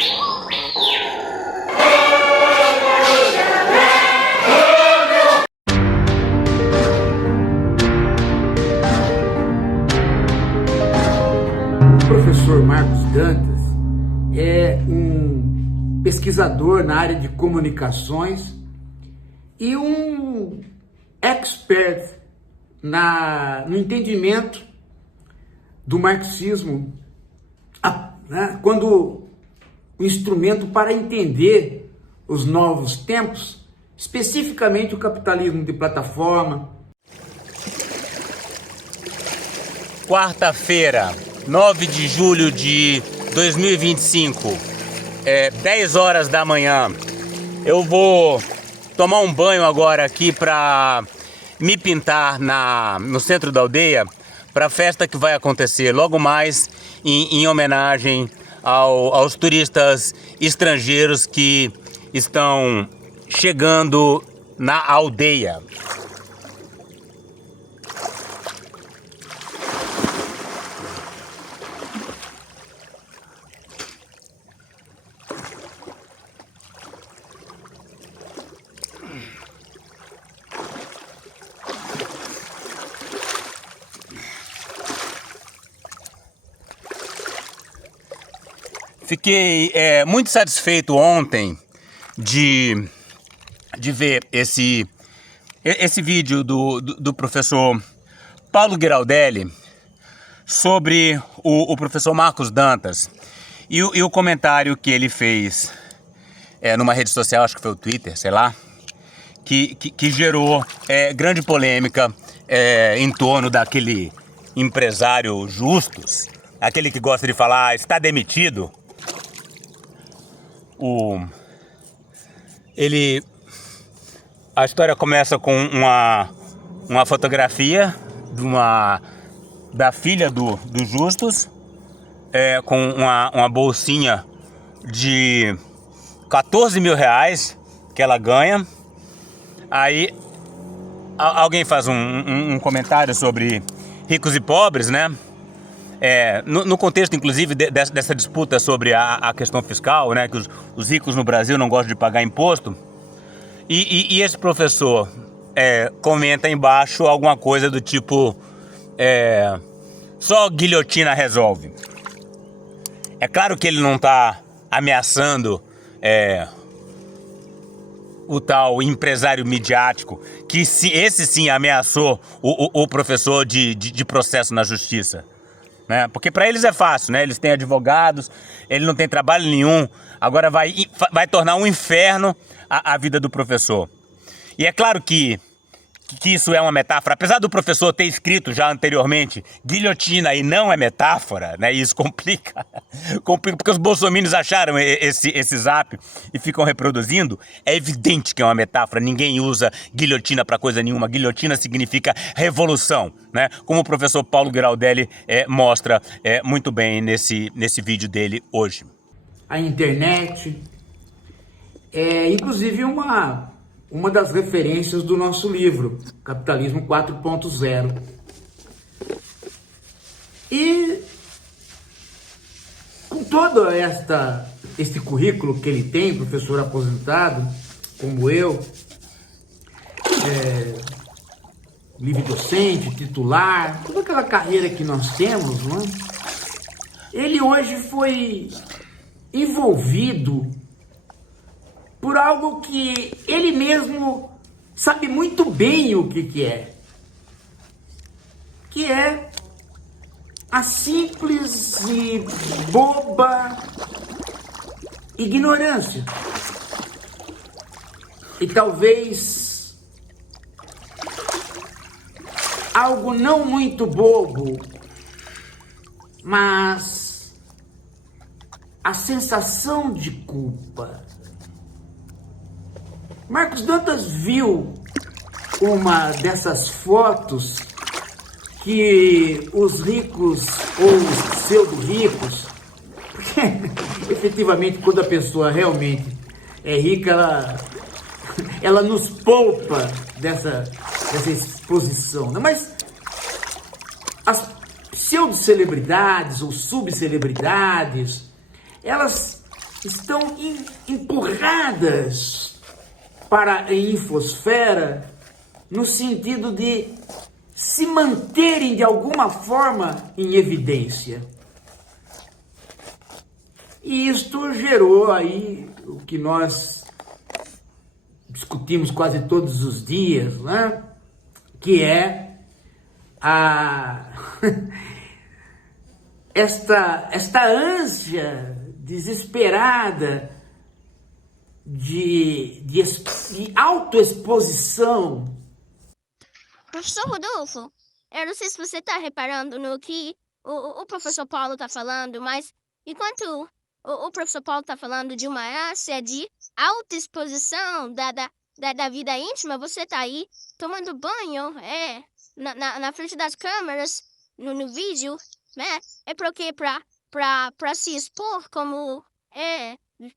O professor Marcos Dantas é um pesquisador na área de comunicações e um expert no entendimento do marxismo, quando o instrumento para entender os novos tempos, especificamente o capitalismo de plataforma. Quarta-feira, 9 de julho de 2025, 10 horas da manhã. Eu vou tomar um banho agora aqui para me pintar no centro da aldeia para a festa que vai acontecer logo mais em homenagem aos turistas estrangeiros que estão chegando na aldeia. Fiquei muito satisfeito ontem de ver esse vídeo do professor Paulo Giraldelli sobre o professor Marcos Dantas e o comentário que ele fez numa rede social, acho que foi o Twitter, sei lá, que gerou grande polêmica em torno daquele empresário Justus, aquele que gosta de falar, está demitido. A história começa com uma fotografia da filha do Justus, com uma bolsinha de 14 mil reais que ela ganha. Aí alguém faz um comentário sobre ricos e pobres, né? No contexto, inclusive, dessa disputa sobre a questão fiscal, né, que os ricos no Brasil não gostam de pagar imposto, e esse professor comenta embaixo alguma coisa do tipo, só guilhotina resolve. É claro que ele não está ameaçando o tal empresário midiático, que esse sim ameaçou o professor de processo na justiça. Porque para eles é fácil, né? Eles têm advogados, ele não tem trabalho nenhum, agora vai tornar um inferno a vida do professor. E é claro que isso é uma metáfora, apesar do professor ter escrito já anteriormente guilhotina e não é metáfora, né? Isso complica porque os bolsominions acharam esse zap e ficam reproduzindo. É evidente que é uma metáfora, ninguém usa guilhotina para coisa nenhuma. Guilhotina significa revolução, né? Como o professor Paulo Giraldelli mostra muito bem nesse vídeo dele hoje. A internet é inclusive uma das referências do nosso livro, Capitalismo 4.0. E com todo este currículo que ele tem, professor aposentado, como eu, livre docente, titular, toda aquela carreira que nós temos, não é? Ele hoje foi envolvido por algo que ele mesmo sabe muito bem o que é. Que é a simples e boba ignorância. E talvez algo não muito bobo, mas a sensação de culpa. Marcos Dantas viu uma dessas fotos que os ricos ou os pseudo-ricos, porque efetivamente quando a pessoa realmente é rica, ela nos poupa dessa exposição, né? Mas as pseudo-celebridades ou subcelebridades, elas estão empurradas para a infosfera no sentido de se manterem de alguma forma em evidência. E isto gerou aí o que nós discutimos quase todos os dias, né? Que é esta ânsia desesperada de autoexposição. Professor Rodolfo, eu não sei se você está reparando no que o professor Paulo está falando, mas enquanto o professor Paulo está falando de uma ânsia de autoexposição da vida íntima, você está aí tomando banho, na frente das câmeras, no vídeo, né? É porque para se expor como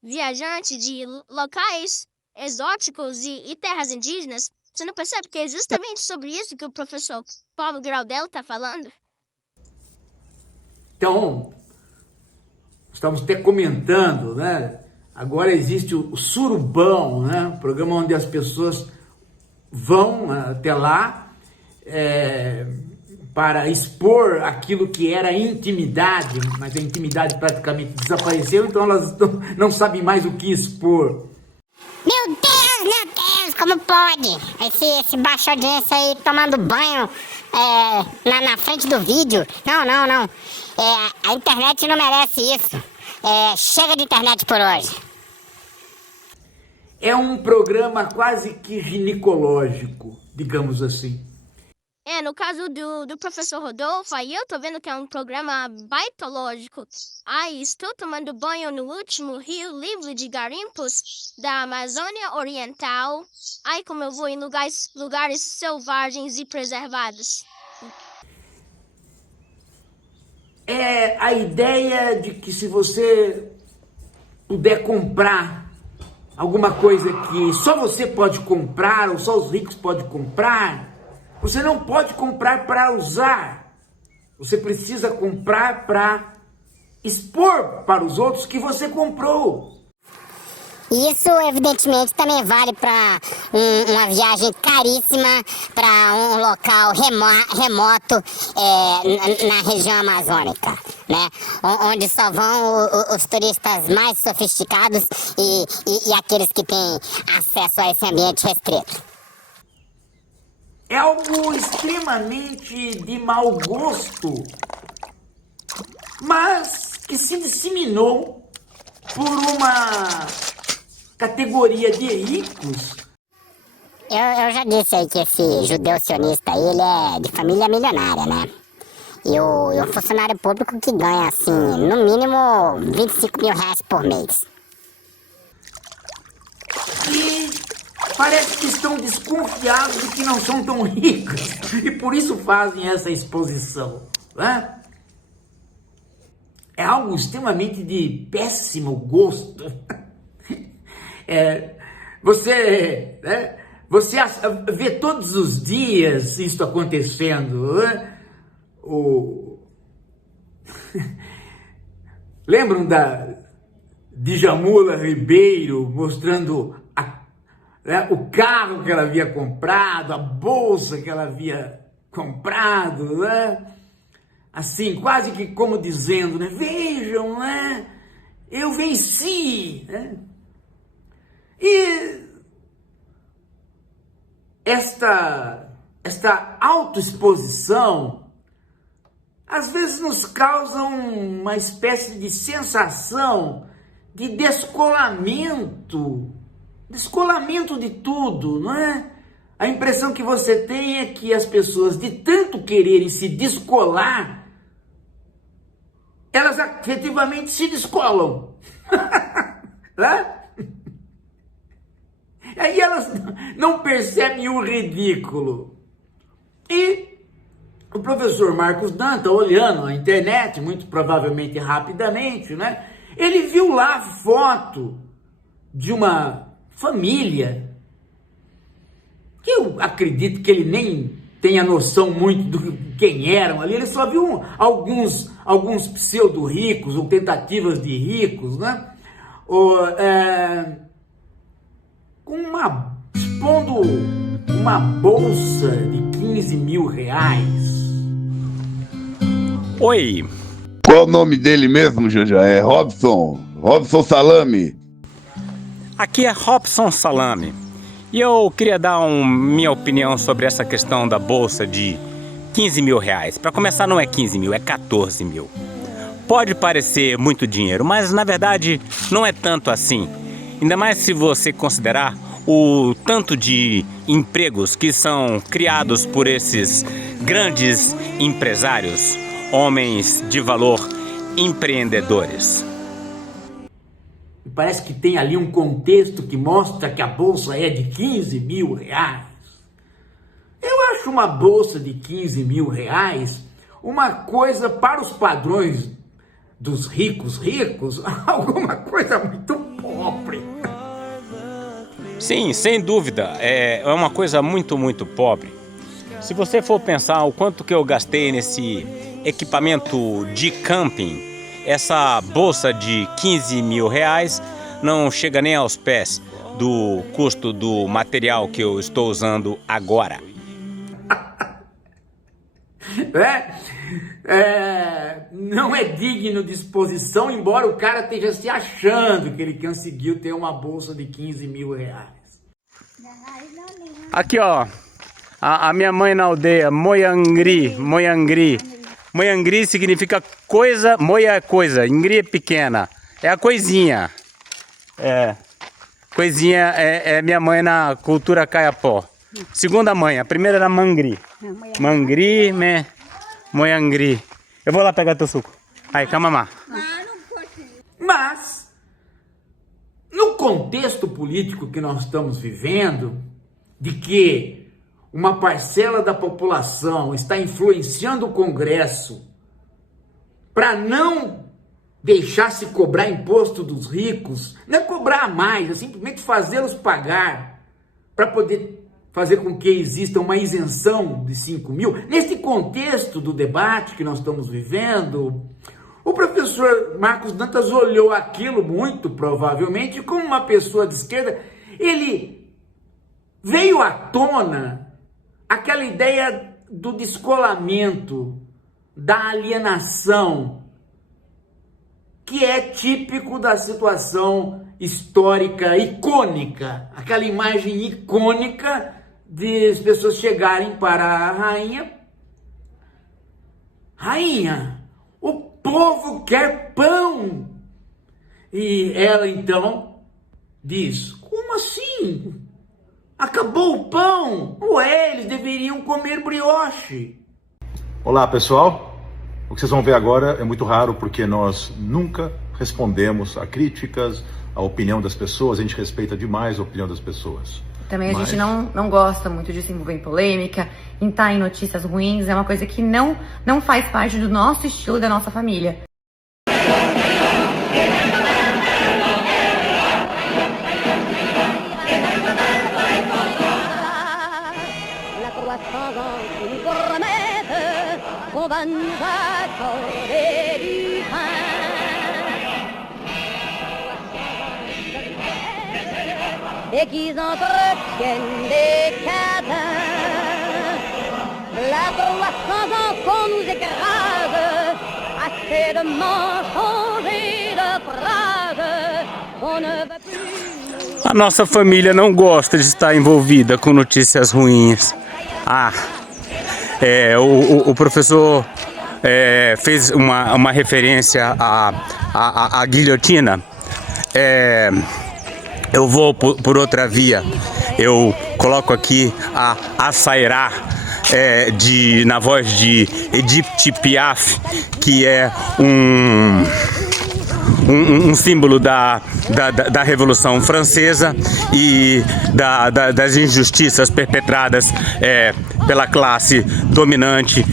viajante de locais exóticos e terras indígenas. Você não percebe que é justamente sobre isso que o professor Paulo Graudel está falando? Então, estamos até comentando, né? Agora existe o Surubão, né? Um programa onde as pessoas vão até lá para expor aquilo que era intimidade, mas a intimidade praticamente desapareceu, então elas não sabem mais o que expor. Meu Deus, como pode? Esse baixa audiência aí tomando banho na frente do vídeo. Não. A internet não merece isso. Chega de internet por hoje. É um programa quase que ginecológico, digamos assim. No caso do professor Rodolfo, aí eu tô vendo que é um programa baitológico. Ai, estou tomando banho no último rio livre de garimpos da Amazônia Oriental. Ai, como eu vou em lugares selvagens e preservados. É a ideia de que se você puder comprar alguma coisa que só você pode comprar, ou só os ricos podem comprar, você não pode comprar para usar. Você precisa comprar para expor para os outros que você comprou. Isso, evidentemente, também vale para uma viagem caríssima para um local remoto na região amazônica, né? Onde só vão os turistas mais sofisticados e aqueles que têm acesso a esse ambiente restrito. É algo extremamente de mau gosto, mas que se disseminou por uma categoria de ricos. Eu já disse aí que esse judeu sionista aí, ele é de família milionária, né? E o funcionário público que ganha, assim, no mínimo 25 mil reais por mês. E parece que estão desconfiados de que não são tão ricos e por isso fazem essa exposição, né? É algo extremamente de péssimo gosto. Você vê todos os dias isso acontecendo, né? Lembram da Djamila Ribeiro mostrando o carro que ela havia comprado, a bolsa que ela havia comprado, né? Assim, quase que como dizendo, né? Vejam, né? Eu venci, né? E esta autoexposição às vezes nos causa uma espécie de sensação de descolamento de tudo, não é? A impressão que você tem é que as pessoas, de tanto quererem se descolar, elas efetivamente se descolam. Né? Aí elas não percebem o ridículo. E o professor Marcos Danta, olhando a internet, muito provavelmente rapidamente, né? Ele viu lá a foto de uma família que eu acredito que ele nem tenha noção muito de quem eram ali. Ele só viu alguns pseudo-ricos ou tentativas de ricos, né? expondo uma bolsa de 15 mil reais. Oi, Qual o nome dele mesmo, Janja? É Robson Salame. aqui é Robson Salame. E eu queria dar minha opinião sobre essa questão da bolsa de 15 mil reais. Para começar, não é 15 mil, é 14 mil. Pode parecer muito dinheiro, mas na verdade não é tanto assim. Ainda mais se você considerar o tanto de empregos que são criados por esses grandes empresários, homens de valor, empreendedores. Parece que tem ali um contexto que mostra que a bolsa é de 15 mil reais. Eu acho uma bolsa de 15 mil reais uma coisa para os padrões dos ricos, alguma coisa muito pobre. Sim, sem dúvida, é uma coisa muito, muito pobre. Se você for pensar o quanto que eu gastei nesse equipamento de camping, essa bolsa de 15 mil reais não chega nem aos pés do custo do material que eu estou usando agora. Não é digno de exposição, embora o cara esteja se achando que ele conseguiu ter uma bolsa de 15 mil reais. Aqui, ó, a minha mãe na aldeia, Moiangri. Moiangri significa coisa, moia é coisa, ingri é pequena, é a coisinha. Coisinha é minha mãe na cultura caiapó. Segunda mãe, a primeira era Mangri. Moiangri. Eu vou lá pegar teu suco. Aí, calma. Mas, no contexto político que nós estamos vivendo, de que uma parcela da população está influenciando o Congresso para não deixar se cobrar imposto dos ricos, não é cobrar mais, é simplesmente fazê-los pagar para poder fazer com que exista uma isenção de 5 mil. Neste contexto do debate que nós estamos vivendo, o professor Marcos Dantas olhou aquilo muito provavelmente como uma pessoa de esquerda. Ele veio à tona aquela ideia do descolamento, da alienação, que é típico da situação histórica icônica, aquela imagem icônica de as pessoas chegarem para a rainha, o povo quer pão. E ela então diz: como assim? Acabou o pão? Ué, eles deveriam comer brioche. Olá, pessoal. O que vocês vão ver agora é muito raro porque nós nunca respondemos a críticas, a opinião das pessoas. A gente respeita demais a opinião das pessoas. Também a gente não gosta muito de se envolver em polêmica, em estar em notícias ruins. É uma coisa que não faz parte do nosso estilo, da nossa família. Et qu'ils entretiennent des cadins. La 300 ans qu'on nous écrase, assez de mensonges de phrases, on ne veut plus. A nossa família não gosta de estar envolvida com notícias ruins. O professor fez uma referência à guilhotina. Eu vou por outra via. Eu coloco aqui a Açairá, na voz de Edith Piaf, que é um símbolo da Revolução Francesa e das injustiças perpetradas pela classe dominante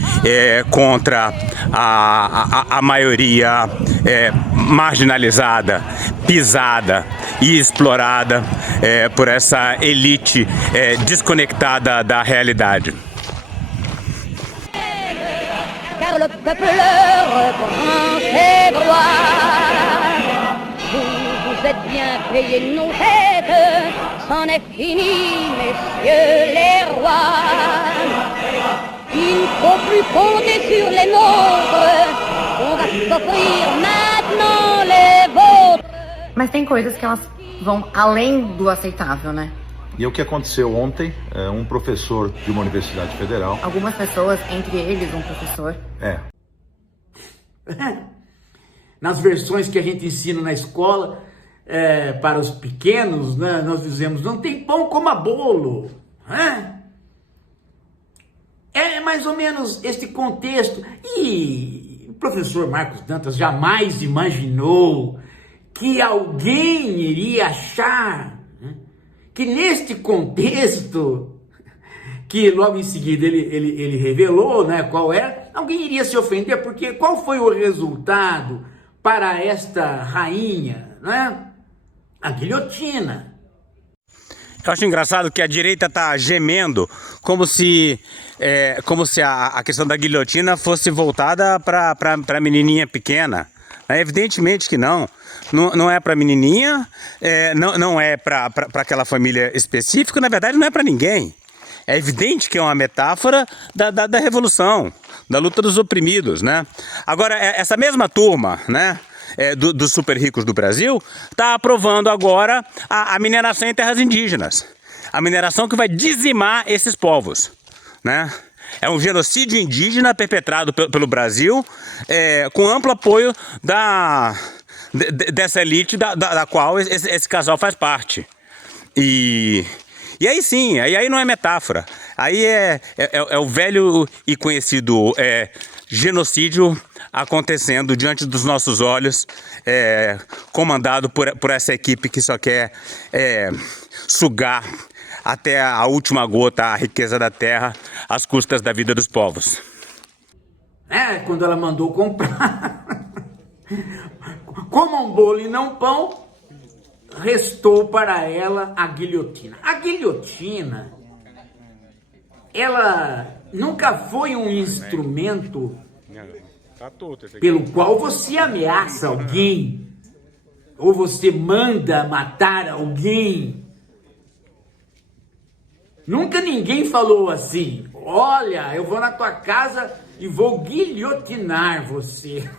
contra a maioria marginalizada, pisada e explorada por essa elite desconectada da realidade. Car le peuple reprend ses droits. Vous vous êtes bien payés de nos têtes. C'en est fini, messieurs les rois. Il ne faut plus compter sur les nôtres. On va s'offrir maintenant les vôtres. Mas tem coisas que elas vão além do aceitável, né? E o que aconteceu ontem, um professor de uma universidade federal... Algumas pessoas, entre eles um professor... Nas versões que a gente ensina na escola, para os pequenos, né, nós dizemos, não tem pão, coma bolo. É mais ou menos este contexto. E o professor Marcos Dantas jamais imaginou que alguém iria achar que neste contexto, que logo em seguida ele revelou, né, qual era, alguém iria se ofender, porque qual foi o resultado para esta rainha, né? A guilhotina. Eu acho engraçado que a direita tá gemendo como se a questão da guilhotina fosse voltada para menininha pequena. Evidentemente que não. Não é para menininha, não é para aquela família específica, na verdade não é para ninguém. É evidente que é uma metáfora da revolução, da luta dos oprimidos, né? Agora, essa mesma turma, né, dos super ricos do Brasil, está aprovando agora a mineração em terras indígenas. A mineração que vai dizimar esses povos, né? É um genocídio indígena perpetrado pelo Brasil, com amplo apoio dessa elite da qual esse casal faz parte. E aí sim, aí não é metáfora. Aí é o velho e conhecido genocídio acontecendo diante dos nossos olhos, comandado por essa equipe que só quer sugar até a última gota a riqueza da terra às custas da vida dos povos. Quando ela mandou comprar, como um bolo e não pão, restou para ela a guilhotina. A guilhotina, ela nunca foi um instrumento pelo qual você ameaça alguém, ou você manda matar alguém. Nunca ninguém falou assim, olha, eu vou na tua casa e vou guilhotinar você.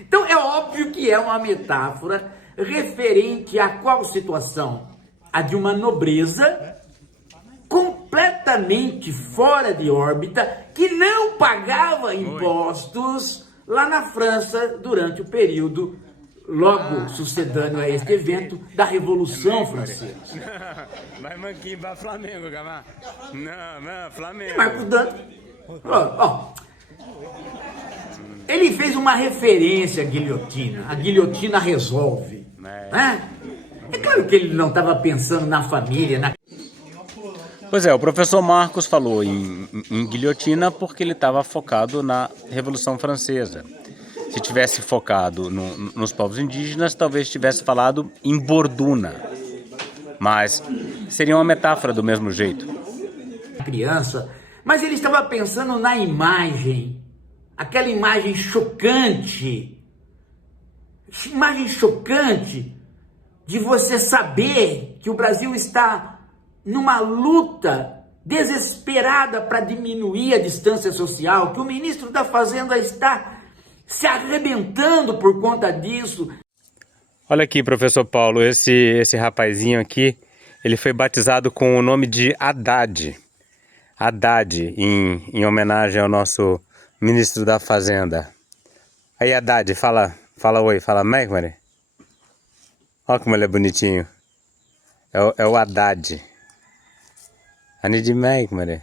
Então é óbvio que é uma metáfora referente a qual situação? A de uma nobreza completamente fora de órbita, que não pagava impostos lá na França durante o período logo sucedâneo a este evento da Revolução Francesa. Mas manquinho para Flamengo, Gamar. Não, Flamengo. Marcos Dantas, ele fez uma referência à guilhotina. A guilhotina resolve. É claro que ele não estava pensando na família, Pois é, o professor Marcos falou em guilhotina porque ele estava focado na Revolução Francesa. Se tivesse focado nos povos indígenas, talvez tivesse falado em borduna. Mas seria uma metáfora do mesmo jeito. Criança, mas ele estava pensando na imagem, aquela imagem chocante de você saber que o Brasil está numa luta desesperada para diminuir a distância social, que o ministro da Fazenda está se arrebentando por conta disso. Olha aqui, professor Paulo, esse rapazinho aqui, ele foi batizado com o nome de Haddad. Haddad, em homenagem ao nosso ministro da Fazenda. Aí, Haddad, fala oi, fala Megmare. Olha como ele é bonitinho. É o Haddad. Anid Megmare.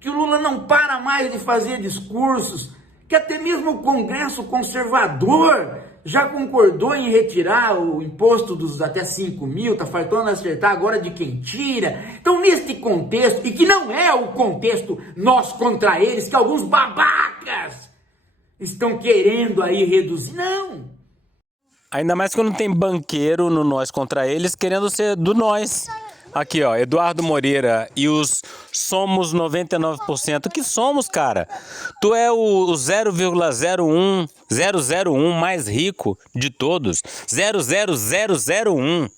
Que o Lula não para mais de fazer discursos, que até mesmo o Congresso conservador já concordou em retirar o imposto dos até 5 mil, tá faltando acertar agora de quem tira. Então, neste contexto, e que não é o contexto nós contra eles, que alguns babacas estão querendo aí reduzir, não. Ainda mais quando tem banqueiro no nós contra eles querendo ser do nós. Aqui, ó, Eduardo Moreira e os somos 99%. Que somos, cara? Tu é o 0,01001 mais rico de todos. 00001,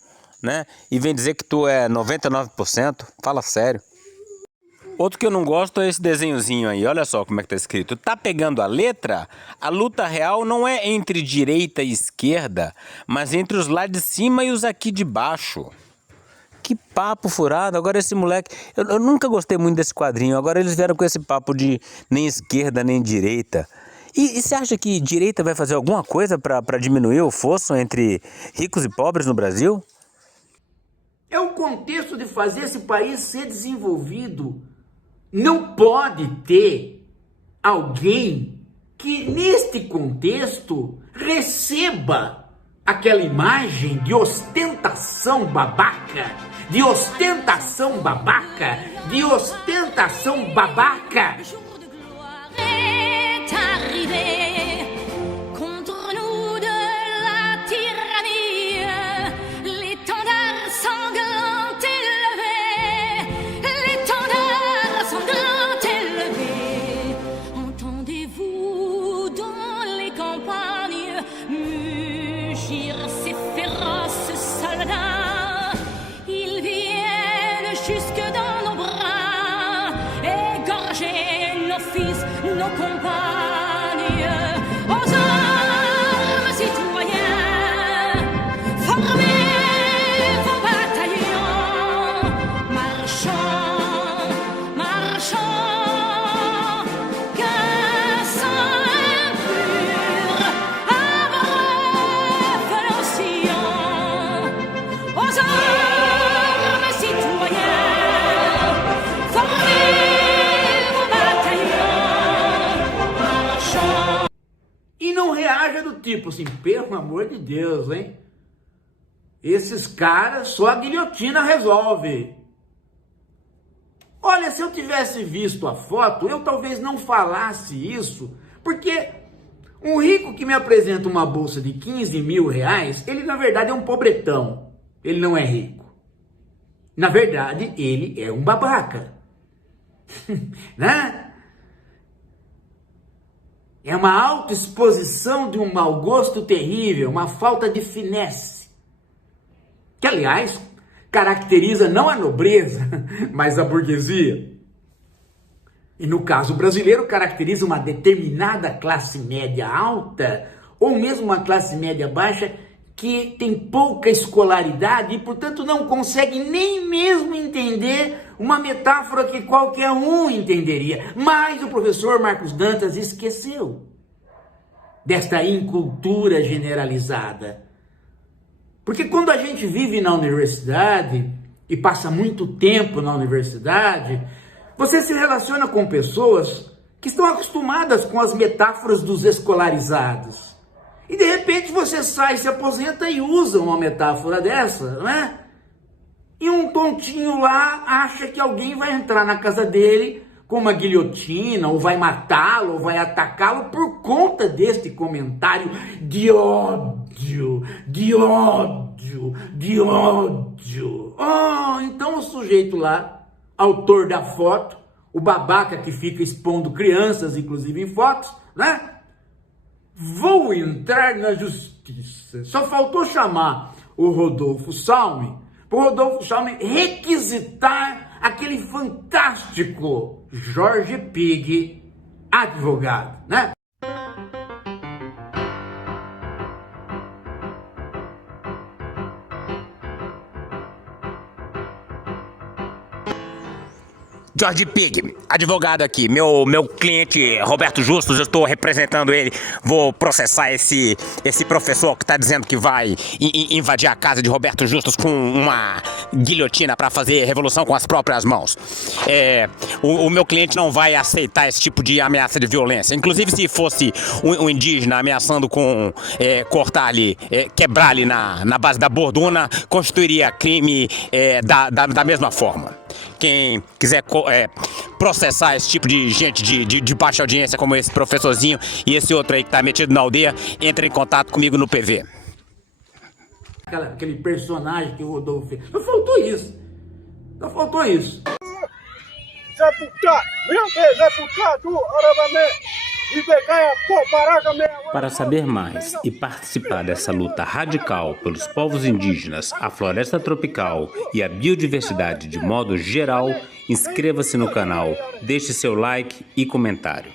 né? E vem dizer que tu é 99%? Fala sério. Outro que eu não gosto é esse desenhozinho aí, olha só como é que tá escrito. Tá pegando a letra? A luta real não é entre direita e esquerda, mas entre os lá de cima e os aqui de baixo. Que papo furado, agora esse moleque... Eu nunca gostei muito desse quadrinho, agora eles vieram com esse papo de nem esquerda nem direita. E você acha que direita vai fazer alguma coisa para diminuir o fosso entre ricos e pobres no Brasil? É o contexto de fazer esse país ser desenvolvido. Não pode ter alguém que, neste contexto, receba aquela imagem de ostentação babaca, de ostentação babaca, de ostentação babaca. Nos compagnes, aux armes citoyens, formez vos bataillons, marchons, marchons, qu'un sang impur abreuve l'océan, aux armes citoyens, formez e não reaja do tipo assim, pelo amor de Deus, hein? Esses caras só a guilhotina resolve. Olha, se eu tivesse visto a foto, eu talvez não falasse isso, porque um rico que me apresenta uma bolsa de 15 mil reais, ele na verdade é um pobretão, ele não é rico. Na verdade, ele é um babaca. Né? É uma autoexposição de um mau gosto terrível, uma falta de finesse. Que, aliás, caracteriza não a nobreza, mas a burguesia. E no caso brasileiro, caracteriza uma determinada classe média alta, ou mesmo uma classe média baixa, que tem pouca escolaridade e, portanto, não consegue nem mesmo entender uma metáfora que qualquer um entenderia. Mas o professor Marcos Dantas esqueceu desta incultura generalizada. Porque quando a gente vive na universidade e passa muito tempo na universidade, você se relaciona com pessoas que estão acostumadas com as metáforas dos escolarizados. E de repente você sai, se aposenta e usa uma metáfora dessa, né? E um tontinho lá acha que alguém vai entrar na casa dele com uma guilhotina, ou vai matá-lo, ou vai atacá-lo por conta deste comentário de ódio, de ódio, de ódio. Oh, então o sujeito lá, autor da foto, o babaca que fica expondo crianças, inclusive em fotos, né? Vou entrar na justiça. Só faltou chamar o Rodolfo Salme, para o Rodolfo Salme requisitar aquele fantástico Jorge Pig, advogado, né? Jorge Pig, advogado aqui, meu cliente Roberto Justus, eu estou representando ele, vou processar esse professor que está dizendo que vai invadir a casa de Roberto Justus com uma guilhotina para fazer revolução com as próprias mãos. O meu cliente não vai aceitar esse tipo de ameaça de violência, inclusive se fosse um indígena ameaçando com cortar ali, quebrar ali na base da bordona, constituiria crime da mesma forma. Quem quiser processar esse tipo de gente de baixa audiência como esse professorzinho e esse outro aí que tá metido na aldeia, entre em contato comigo no PV. Aquele personagem que o Rodolfo fez. Não faltou isso. Só faltou isso. Para saber mais e participar dessa luta radical pelos povos indígenas, a floresta tropical e a biodiversidade de modo geral, inscreva-se no canal, deixe seu like e comentário.